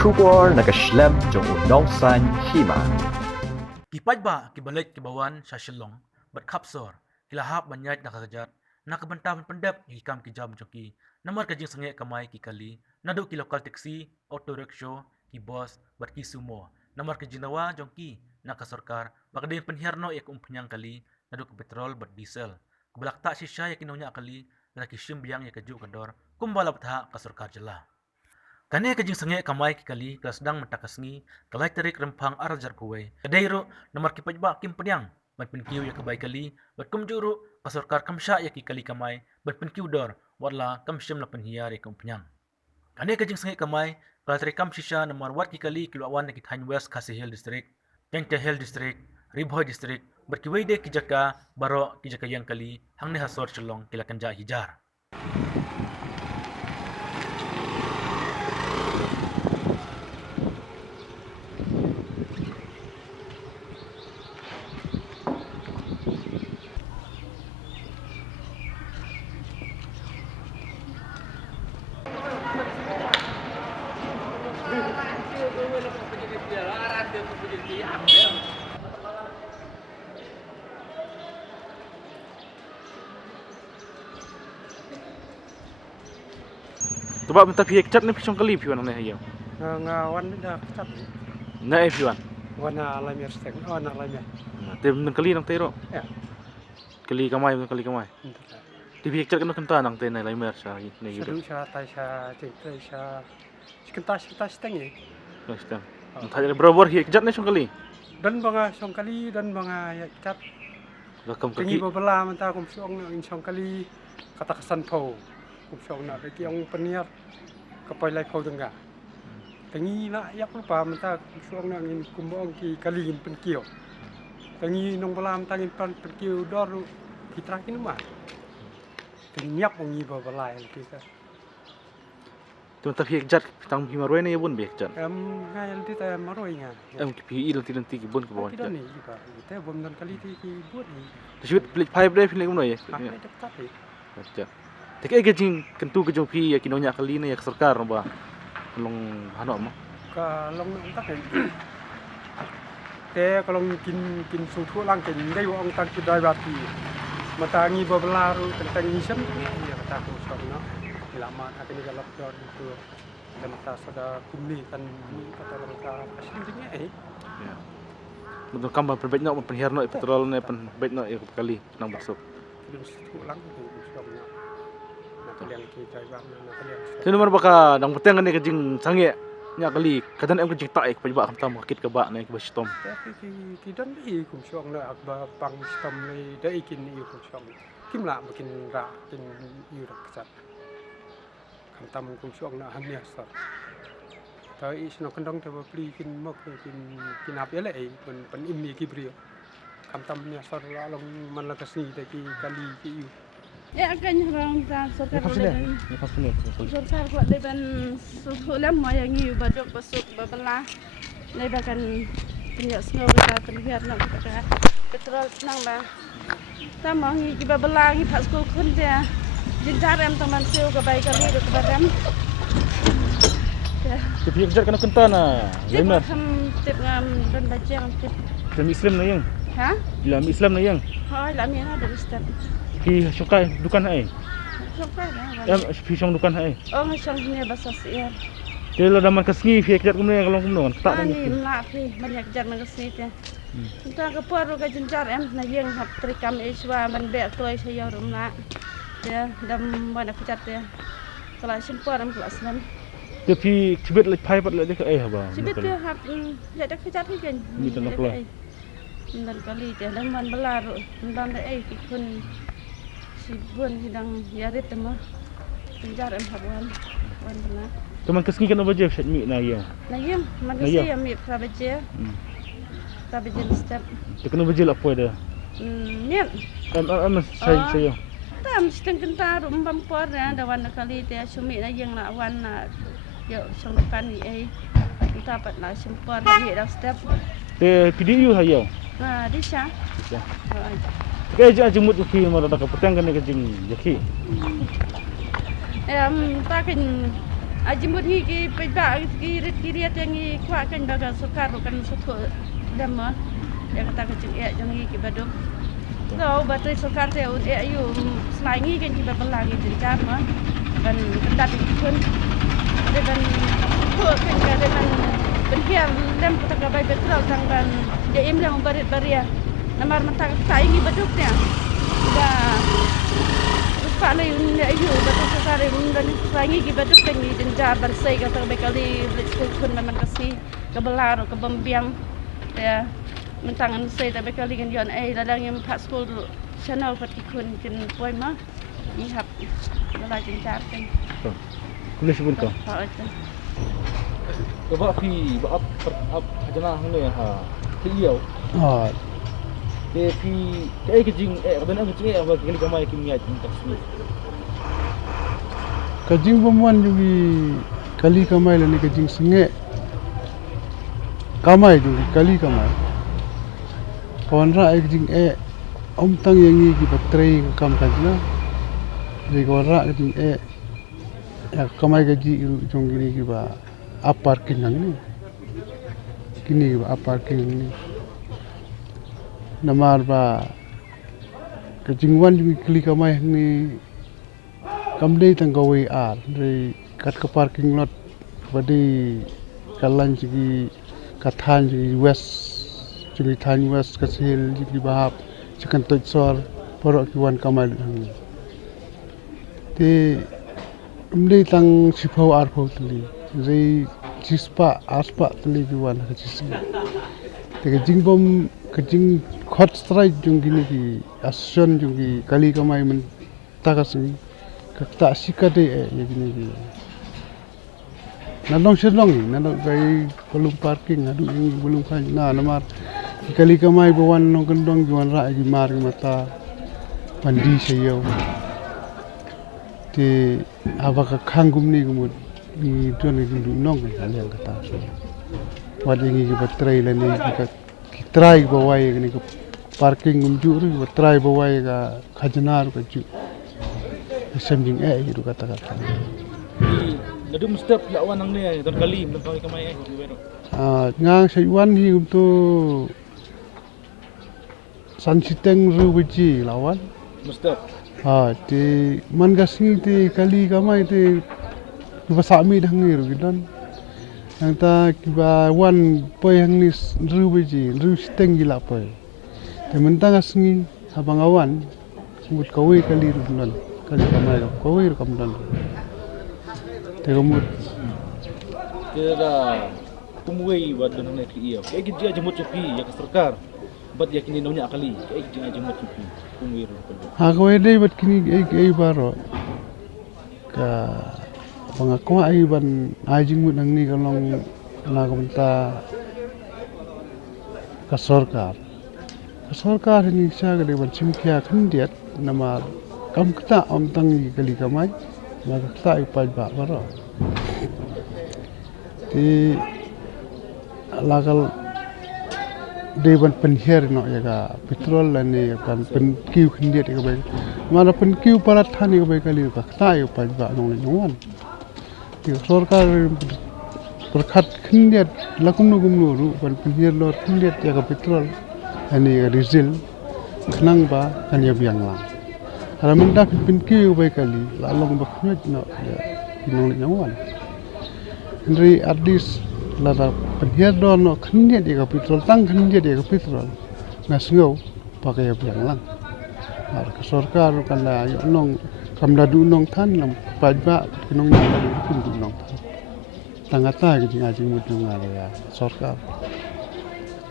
Kubor nakaslem jong udongsan Hima. Ki Paidbah ki balik ki bawan sa Shillong, bat kapsor, kilahap banyat nakakajat, nakabantaman pandap ki kam ki jam joki, namar kajing Sangeh Kamai ki kali, nadu ki lokal taxi, auto rickshaw, ki bus, bat ki sumo, namar ki jinawa jongki, nakasorkar, bakadin penhiarno yak umpenyang kali, nadu ki petrol bat diesel, kubalak tak sisya yak inawnya kali, naki simbiang yak kaju kador, kumbala batha kasorkar jelah. Kane kajing Sangeh Kamai ki kali kelas sedang mentakasngi kalai terik rempang aral jar kuwai. Kadairo namar ki Paidbah kim penyang bat penkiu ya kebai kali bat kumjuru kasorkar kamsya ya ki kali Kamai bat penkiu dor warla kamsyam la penhiar ya kum penyang. Kane kajing Sangeh Kamai kalai terik kam sisya namar wat ki kali kiluawan ya ki Thain West Khasi Hill District, Kynjah Hill District, Ribhoy District berkiwai de ki jaka baro ki jaka yang kali hang ne hasor Shillong kila Kynjah hijar. Sebab minta pihak Kjat ni pisang kali piwan ni hayau. Ngawan dah cat. Na piwan. Wana lamir stek. Wana lamir. Tem nang kali nang tero. Ya. Kali Kamai kali Kamai. Di pihak Kjat kan kenta nang tenai lamir sa ni gitu. Seru sa tai sa cek sa. Sekentas steng ye. Kastam. Entah berapa pihak Kjat ni pisang kali. Dan banga song kali dan banga ya cat. Rakam Tingi kaki. babala menta kum song na in song kali kata kesan pau. Kum song na beki ang peniar kapai lai pau tengah. Tingi na yak lupa menta kum song na in kumbong ki kali in penkiu. Tingi nong bala menta in penkiu doru kita kini mah. Tingi nyak ongi babala kita. Tu entah pihak Kjat tang Hima roi ni bun pihak Kjat. Ngay nanti saya maroi nya. Pi nanti bun ke bawah Tidak Kjat. nih juga. Kita belum dan kali di buat nih. Sebut pelik pipe dia pilih mana ya? Apa itu tapi? Kjat. Tak ada kejing kentu kejong pi ya kinonya kali ni ya keserkar ba. Long hano mah. Kalau nak tak kan. Te kalau kin suatu lang kin dai wong tak kudai bati. Mata ngi babelaru tentang ngisem ya kata aku sono. Lama akan digalap jor itu. Dan mata sada kumni kan ni kata mereka kasih tinggi Ya. Betul kambang perbait nak penhiar nak petrol ni penbait nak kali nang besok. Belum suatu lang itu sono. Nak liang kita jawab nak liang. Sino man baka nang peteng ni kejing Sangeh nya kali kadan em kejing tak ek Paidbah kam makit ke ba ni ke bastom. Tapi kita ni kum sono nak bang stom ni dai kin ni kum sono. Kim la makin ra kin Iewduh kesat. Tam kum suang nak hamia sar. Tai isno kendong te beli kin mok kin ap ele pen imni ki brio. Kam tam nya sar la long man la kasni te ki kali ki yu. Ya akan orang ta sorkar leban. Ni pas ni. Sorkar kuat leban sulam moya ngi badok basuk babala. Lebakan punya snow kita terlihat nak kita petrol senang bah. Sama ngi babala ngi pas school kun dia. Jinjar em teman siu ke baik kali ke badan. Tapi Kjat kena kenta na. Lemar. Tip ngam dan bajang tip. Dalam Islam na yang. Ha? Dalam Islam na yang. Hai la mina ada step. Pi sukai dukan ai. Sampai dah. Pi song dukan ai. Oh macam ni bahasa siar. Dia la daman kasngi pi Kjat kumne kalau kumno kan tak Ni ni. nak ni banyak jar mengesih dia. Entah ke puar ke jinjar em na yang hap trikam iswa man be toy saya rumna. Dia dam mana Kjat dia. Kalau simpur am kelas 6. Dia pi cibet lek pai pat lek ai haba. Sibit dia hap ya dak Kjat ni kan. Ni tanah keluar. Dan kali dia dan man belar dan ai ikun si bun hidang yarit temu. Jinjar em habuan. Wan benar. Teman kasngi kan apa je set mi na yang. Na yang man gesih am prabaje. Prabaje step. Dia kena bejel apa dia. Ni Saya. Tam seteng kentar umpam por na dawan kali dia sumi na yang na wan na yo songkan ni ai dapat na simpor ni dak step Dia video hayau. na di sya Kaya je jemut uki mara dak petang kan kejing jaki. takin Ajimut ni ki Paidbah ki riat yang ni kuatkan baga sukar kan suku lama. Ya kata kecil jang ki baduk. So batai sukar te ayu selain kan ki babelang ki jama. Dan kendat pun dan kan dan benhiam lem kata bai betul tanggan dia imlang baria. Namar mentang saingi baduknya. Dah Pak lay ayu betul sekali dan lagi kita tu kan ni jenjar bersih kata bekali school pun memang kasih kebelar ke bembiang ya mentangan saya tapi kali kan yon ladang yang pak school channel pati kun kin poi mah ihap lala jenjar kan Kulis pun kau. ha itu Coba pi apa jenah ni ha. Tiau. Pi kai kejing kadang kejing apa kali Kamai kimia tak sini. Kajing pemuan juga kali Kamai lah ni kajing Sangeh. Kamai juga kali Kamai. Kawan rak kajing om tang yang ni kita try kam kajna. Jadi kawan rak kajing ya Kamai gaji jong gini kita apa parking ni. Kini kita apa parking ni. Namar ba kajingwan juga kali Kamai ni kamdei tanggawi dari kat ke parking lot badi kalan jadi kathan jadi west jadi than west kasil jadi bahap cekan toitsor porok kiwan Kamai ni te kamdei tang sipau arpau tuli jadi cispa aspa tuli kiwan kacisi te kajing kajing hot strike jung gini ki asion jung ki kali Kamai men takasini tak sikade ya gini ki nadong Shillong nadong kai belum parking adu yang belum kan namar kali Kamai bawan nong kendong juan ra gi mar mata pandi sayo ti abaka kangum ni gumud ni don ni nong kali yang kata wadi ngi batrai la ni ki try bawai ni parking ngumjur batrai bawai ga khajanar ka ju sembing itu kata-kata. Nadu mustap lawan nang ni don kali mentang Kamai ngang sayuan ni untuk sansiteng ruwiji lawan. mustap. Di mangasni di kali Kamai di pasami dah ngir gidan. Yang ta kiba wan poi hang ni ruwiji siteng gila poi. Di mentang asni abang awan sebut kawi kali rudan. Kali Kamai kawi kamdan. Tegumut Kira kumway buat don nak iya. Kayak gitu aja jemut cepi ya ke serkar. Buat ya kini naunya kali. Kayak gitu aja jemut cepi. Kumway ru. Aku ada buat kini baro. Ka pengaku ai ban ajing mut nang ni kalong na kamta ka sarkar. Ka sarkar ni siya gade ban simkia khandiat nama kam kata om tangi kali Kamai maka kata Paidbah baro. Di lagal dewan penher no ya ga petrol lani kan penkiu khandiat ka bai mana penkiu parat thani ka bai kali ka kata Paidbah nong nongwan. Di sarkar berkat khandiat lakum ru ban penher lor khandiat ya ka petrol ani ka diesel khnang ba kan ya biang lang. Kalau mendak pinki baik kali, lalong baknya nak kinong nyawan. Henry Adis lada penhiar don no kenya dia petrol tang kenya dia petrol. Ngasngau pakai yang lang. Ar sarkar kan la nong kamdadu nong than lam Paidbah kinong nyawan kundu nong than. Tangata gitu ngaji mudung ya sarkar.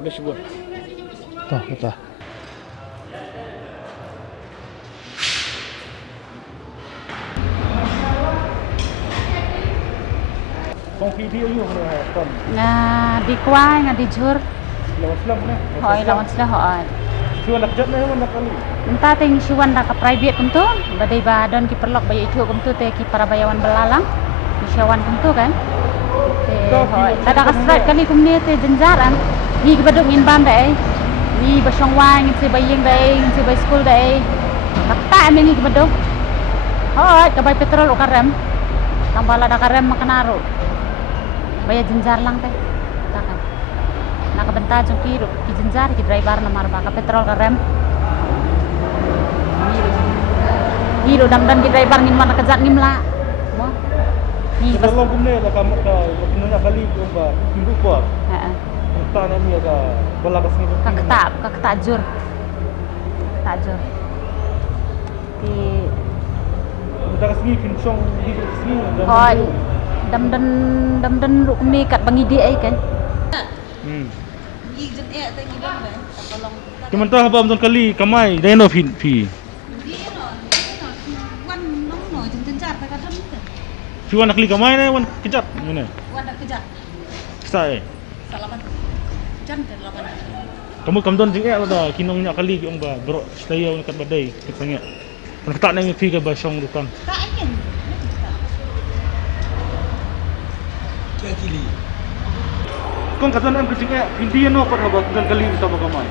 Mesbah. Tah. Kong video you kon. Nga di kuai nga di jur Lawan selam na. hoi lawan sila hoi Cuma nak jat na nak kali. entah ting siwan da ka private kuntu badai ba don ki perlok bayi itu kuntu te ki para bayawan belalang ki siwan kuntu kan te hoi tada ka strike kali kumne te jenjaran ni ki baduk ngin ban dai ni ba songwang ngin se baying dai ngin se bay school dai takta ame ni ki baduk hoi ka bay petrol ukaram tambah lada karem makan aro bayar jenjar lang teh takan nak bentar jengki ki jenjar ki driver namar ba ka petrol karem hiru dam ki driver ngin mana kejat ngimla mo ni pas Kalau kumne la kamu ka kinanya kali kumba hindu kuat. heeh Entah nami ada balakas ni. ka ketajur tajur di Udah kesini kincong di sini dan. hoi dam ruk ni kat bangi dia ai kan Kementah apa betul kali kamai dah no fi. Cuan nak kali kamai ni wan kejat mana? Sai. Kamu kamdon jing ada kinong nya kali ki ba bro stay kat badai kat Sangeh. Kan tak nang fi ke basong dukan. Kong kata nam ke jing India no kat ba betul kali sama kamai.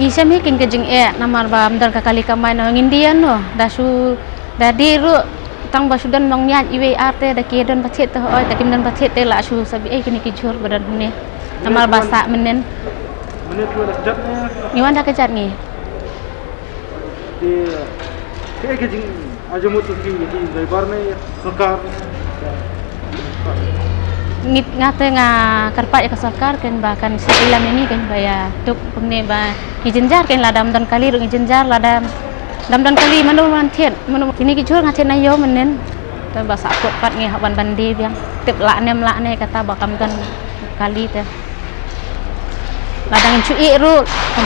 Isa mi kin kejeng namar ba amdal ka kali kamay no Indian no dasu dadi ru tang basudan mong nyat iwe arte da kedon pachet to oi ta kimdan pachet te la su sabi kini kijur badan ne namar basa menen Menit tu dah kejatnya. ni wanda kejat ni Kayak kejing aja mutu ki di driver ni serkar. ngit ngate nga karpa ya kasarkar kan bahkan setilam ini kan baya tuk pemne ba ijenjar kan ladam dan kali ru ijenjar ladam dam dan kali manu man thiet manu kini kijur ngachen ayo menen ta ba sa kot pat nge haban bandi biang tip la ne kata bakam kan kali te ladang cui ru kan